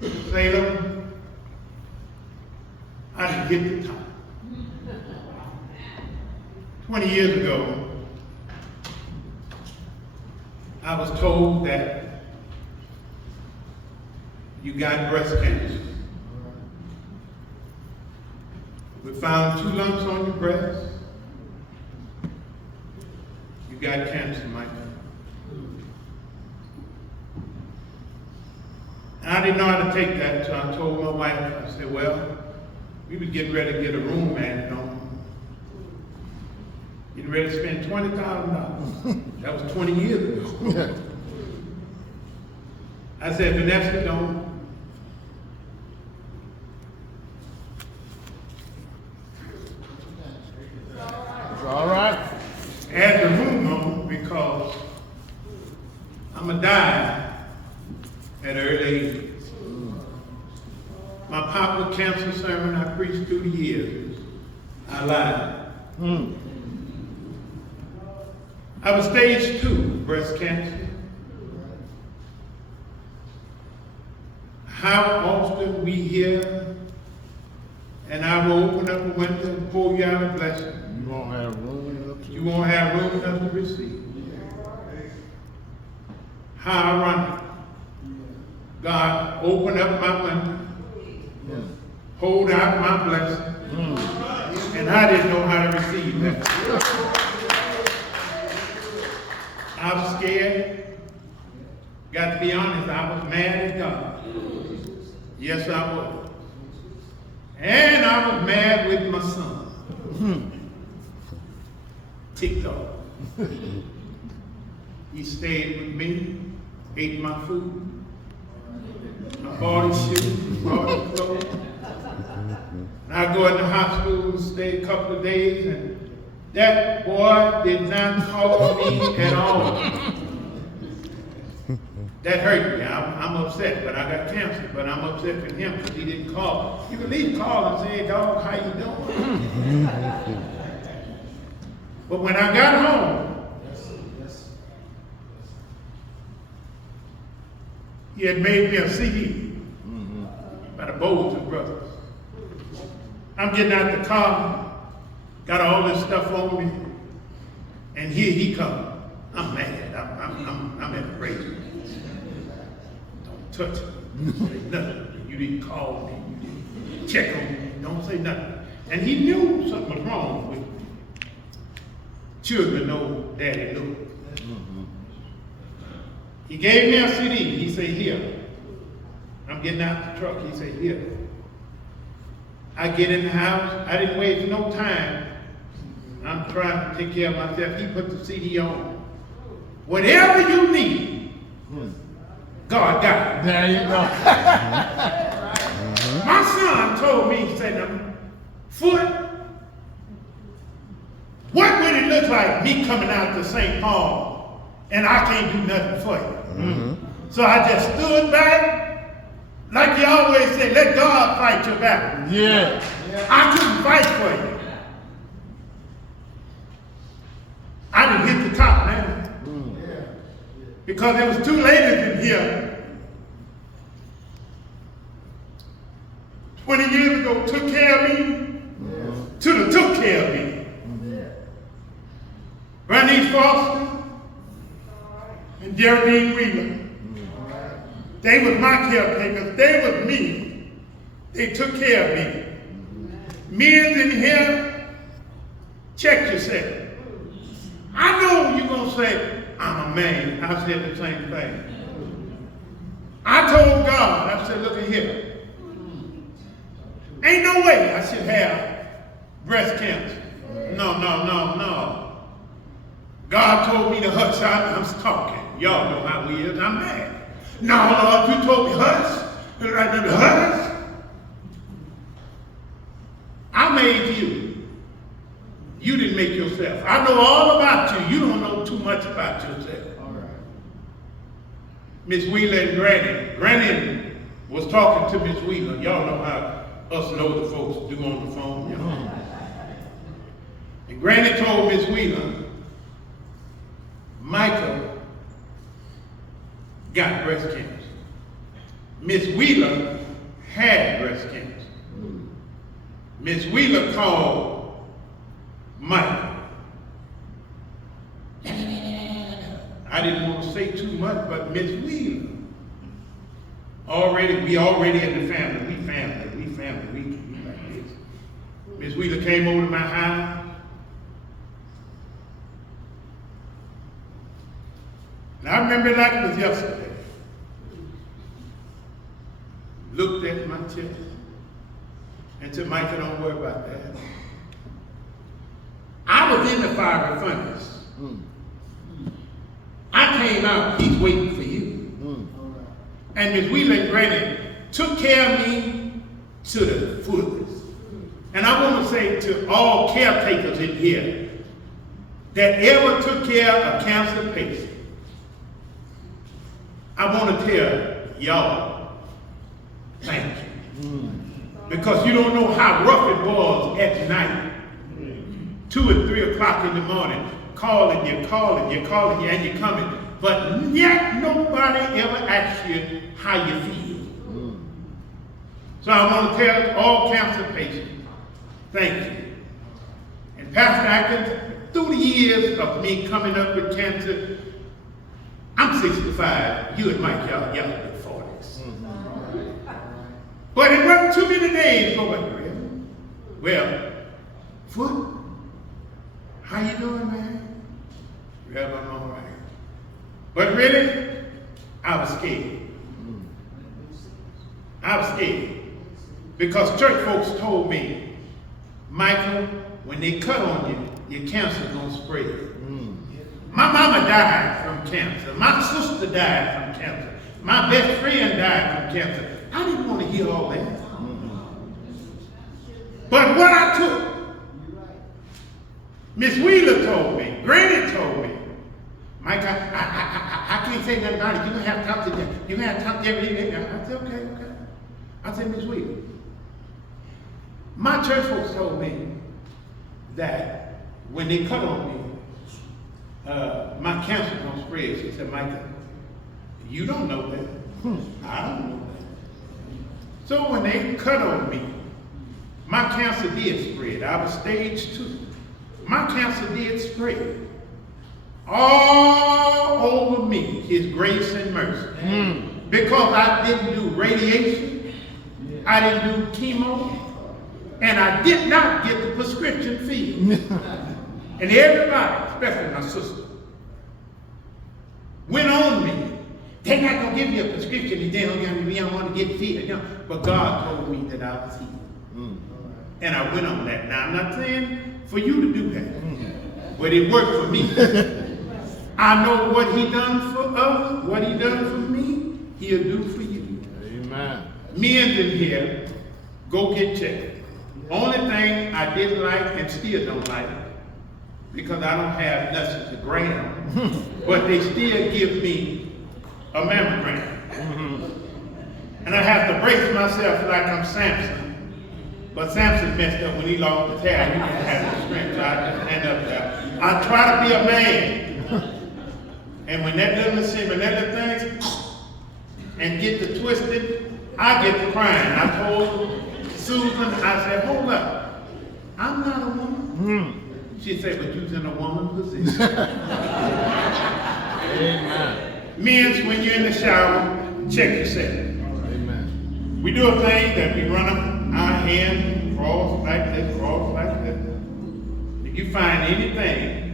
Salem, I didn't hit the top. 20 years ago, I was told that you got breast cancer. We found 2 lumps on your breast. You got cancer, Michael. And I didn't know how to take that, so I told my wife, I said, well, we was getting ready to get a room added on. Getting ready to spend $20,000. That was 20 years ago. I said, Vanessa, don't. It's all right. Add the room on because I'm going to die at an early age. My popular cancer sermon I preached through the years, I lied. I was stage 2 breast cancer. How often we hear, and I will open up a window and pour you out a blessing. You won't have room enough to. You won't have room enough to receive. How ironic. God opened up my window, hold out my blessing, and I didn't know how to receive that. I was scared. Got to be honest, I was mad at God. Yes, I was. And I was mad with my son. Ticked off. He stayed with me, ate my food. I bought his shoes, bought his clothes. And I go in the hospital and stay a couple of days, and that boy did not call me at all. That hurt me. I'm upset, but I got cancer. But I'm upset with him because he didn't call. You can at least call and say, dog, how you doing? But when I got home, he had made me a CD by the Bolton brothers. I'm getting out the car, got all this stuff on me, and here he comes. I'm mad. I'm at the rage. Don't touch me. Don't say nothing. You didn't call me. You didn't check on me. Don't say nothing. And he knew something was wrong with me. Children know daddy knew. He gave me a CD. He said, here. I'm getting out the truck. He said, here. I get in the house. I didn't waste no time. I'm trying to take care of myself. He put the CD on. Whatever you need, God got it. There you go. My son told me, he said, Foot, what would it look like me coming out to St. Paul and I can't do nothing for you? So I just stood back, like you always say, let God fight your battle. Yeah. I couldn't fight for you. I didn't hit the top, man. Because there was 2 ladies in here 20 years ago took care of me, took care of me. Bernice Foster and Geraldine Wheeler. They was my caretakers. They was me. They took care of me. Men in here, check yourself. I know you're going to say, I'm a man. I said the same thing. I told God, I said, look at here. Ain't no way I should have breast cancer. No. God told me to hush. I'm talking. Y'all know how we is. I'm mad. No, Lord, you told me hush. Hush. I made you. You didn't make yourself. I know all about you. You don't know too much about yourself. All right. Miss Wheeler and Granny. Granny was talking to Miss Wheeler. Y'all know how us older folks do on the phone. You know? And Granny told Miss Wheeler, Michael got breast cancer. Miss Wheeler had breast cancer. Miss Wheeler called Mike. I didn't want to say too much, but Miss Wheeler, we already in the family. We like this. Miss Wheeler came over to my house. And I remember it like it was yesterday. Looked at my chest and said, Micah, don't worry about that. I was in the fiery furnace. I came out, he's waiting for you. And Ms. Wheeler and Granny took care of me to the fullest. And I want to say to all caretakers in here that ever took care of cancer patients, I want to tell y'all, thank you. Because you don't know how rough it was at night. 2 and 3 o'clock in the morning, calling you, and you're coming. But yet nobody ever asks you how you feel. So I want to tell all cancer patients, thank you. And Pastor Atkins, through the years of me coming up with cancer, I'm 65, you and Mike, y'all in your 40s. But it wasn't too many days going, well, Foot, how you doing, man? Well, I'm all right. But really, I was scared. I was scared. Because church folks told me, Michael, when they cut on you, your cancer's gonna spread. My mama died from cancer. My sister died from cancer. My best friend died from cancer. I didn't want to hear all that. But what I took, Miss Wheeler told me, Granny told me, Mike, I can't say nothing about it. You're going to have to talk to them. You're going to have to talk to everybody. I said, okay. I said, Miss Wheeler, my church folks told me that when they cut on me, my cancer gonna spread. She said, Micah, you don't know that. I don't know that. So when they cut on me, my cancer did spread. I was stage 2. My cancer did spread. All over me, his grace and mercy. Because I didn't do radiation, I didn't do chemo, and I did not get the prescription filled. And everybody, especially my sister, went on me. They're not going to give you a prescription if they don't want to get filled. But God told me that I was healed. And I went on that. Now, I'm not saying for you to do that, but it worked for me. I know what he done for others, what he done for me, he'll do for you. Amen. Men in here, go get checked. Only thing I didn't like and still don't like, because I don't have nothing to gram, but they still give me a mammogram. And I have to brace myself like I'm Samson. But Samson messed up when he lost his hair. He didn't have the strength, so I just stand up there. I try to be a man. And when that little machine, when that little thing, and get to twisted, I get to crying. I told Susan, I said, hold up, I'm not a woman. She said, but you's in a woman position. Amen. Men, when you're in the shower, check yourself. Amen. We do a thing that we run up our hand, cross like this, cross like this. If you find anything,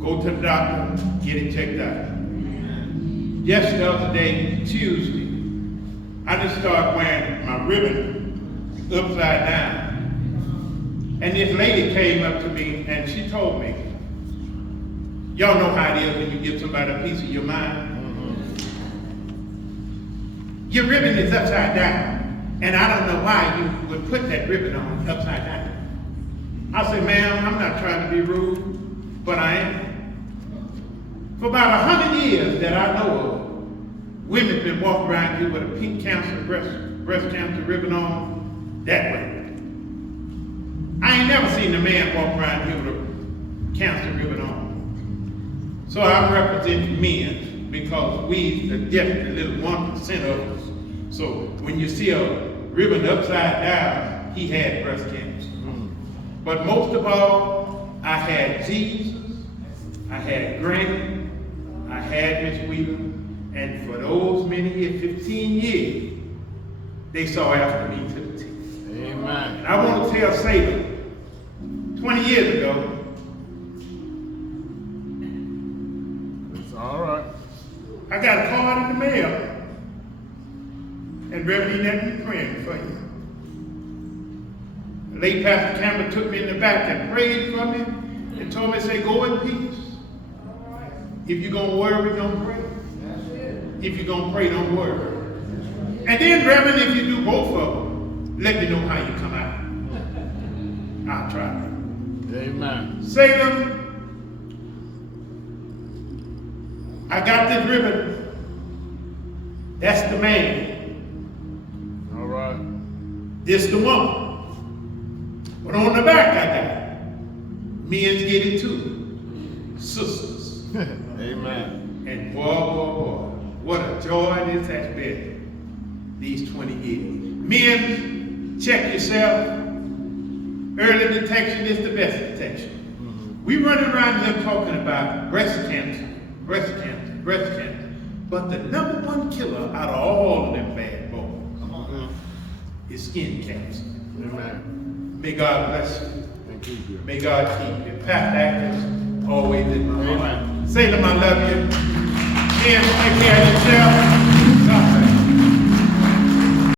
go to the doctor, get it checked out. Just the other day, Tuesday, I just started wearing my ribbon upside down. And this lady came up to me and she told me, y'all know how it is when you give somebody a piece of your mind. Your ribbon is upside down. And I don't know why you would put that ribbon on upside down. I said, ma'am, I'm not trying to be rude, but I am. For about 100 years that I know of, women's been walking around here with a pink cancer, breast cancer ribbon on that way. I ain't never seen a man walk around here with a cancer ribbon on. So I'm representing men. because we, the definitely little 1% of us. So when you see a ribbon upside down, he had breast cancer. But most of all, I had Jesus, I had Granny, I had Miss Wheeler, and for those many years, 15 years, they saw after me to the T. Amen. And I want to tell Salem, 20 years ago, It's all right. I got a card in the mail, and Reverend Enette been praying for you. Late Pastor Campbell took me in the back and prayed for me and told me, say, go in peace. If you're going to worry, don't pray. If you're going to pray, don't worry. And then, Reverend, if you do both of them, let me know how you come out. I'll try. Amen. Salem, I got this ribbon. That's the man. All right. This the woman. But on the back I got men's get it too. Sisters. Amen. And boy, what a joy this has been these 20 years. Men, check yourself. Early detection is the best detection. We run around here talking about breast cancer, breast cancer, breast cancer. But the number one killer out of all of them bad boys is skin cancer. Amen. May God bless you. Thank you. May God keep you. Pastor Atkins, always in my heart. Amen. Salem, I love you. Men, take care of yourself.